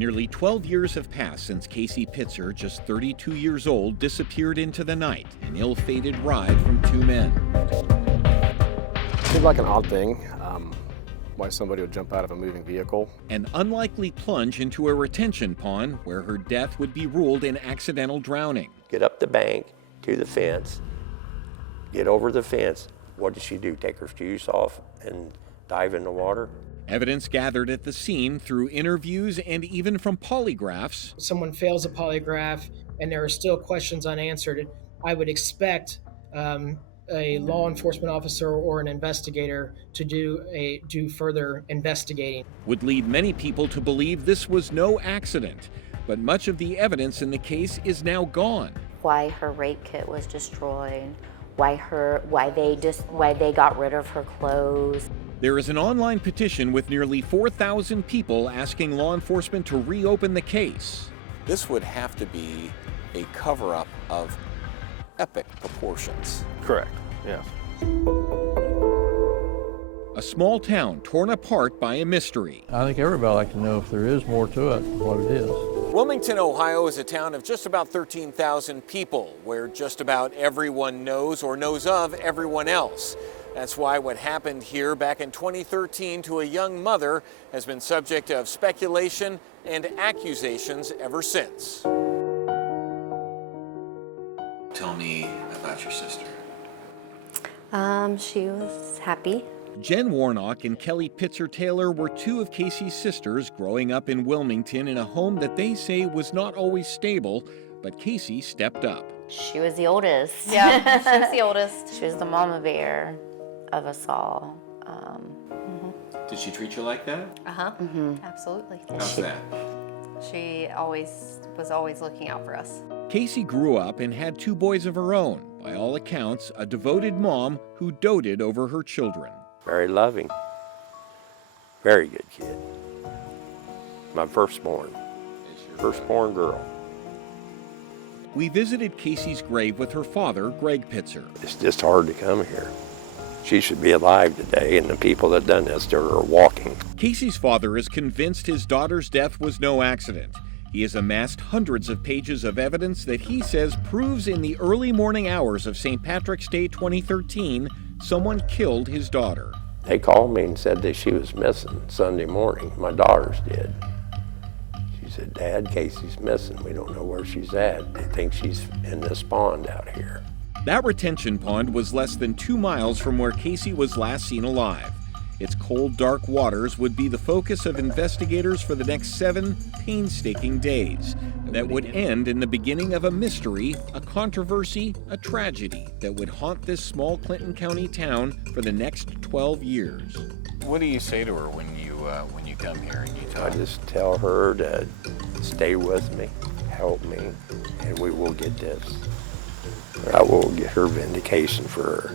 Nearly 12 years have passed since Casey Pitzer, just 32 years old, disappeared into the night, an ill-fated ride from two men. Seemed like an odd thing, why somebody would jump out of a moving vehicle. An unlikely plunge into a retention pond where her death would be ruled an accidental drowning. Get up the bank to the fence, get over the fence. What did she do? Take her shoes off and dive in the water? Evidence gathered at the scene through interviews and even from polygraphs. Someone fails a polygraph and there are still questions unanswered. I would expect a law enforcement officer or an investigator to do further investigating. Would lead many people to believe this was no accident, but much of the evidence in the case is now gone. Why her rape kit was destroyed, why they got rid of her clothes. There is an online petition with nearly 4,000 people asking law enforcement to reopen the case. This would have to be a cover-up of epic proportions. Correct, yeah. A small town torn apart by a mystery. I think everybody would like to know if there is more to it than what it is. Wilmington, Ohio is a town of just about 13,000 people, where just about everyone knows or knows of everyone else. That's why what happened here back in 2013 to a young mother has been subject of speculation and accusations ever since. Tell me about your sister. She was happy. Jen Warnock and Kelly Pitzer Taylor were two of Casey's sisters growing up in Wilmington in a home that they say was not always stable, but Casey stepped up. She was the oldest. Yeah, she was the oldest. She was the mama bear of us all. Did she treat you like that? Absolutely. How's that? She was always looking out for us. Casey grew up and had two boys of her own. By all accounts, a devoted mom who doted over her children. Very loving, very good kid. My firstborn girl. We visited Casey's grave with her father, Greg Pitzer. It's just hard to come here. She should be alive today, and the people that done this to her are walking. Casey's father is convinced his daughter's death was no accident. He has amassed hundreds of pages of evidence that he says proves in the early morning hours of St. Patrick's Day 2013, someone killed his daughter. They called me and said that she was missing Sunday morning. My daughters did. She said, "Dad, Casey's missing. We don't know where she's at. They think she's in this pond out here." That retention pond was less than 2 miles from where Casey was last seen alive. Its cold, dark waters would be the focus of investigators for the next 7 painstaking days that would end in the beginning of a mystery, a controversy, a tragedy that would haunt this small Clinton County town for the next 12 years. What do you say to her when you come here and you I talk? just tell her to stay with me, help me, and we will get this. I will get her vindication for her.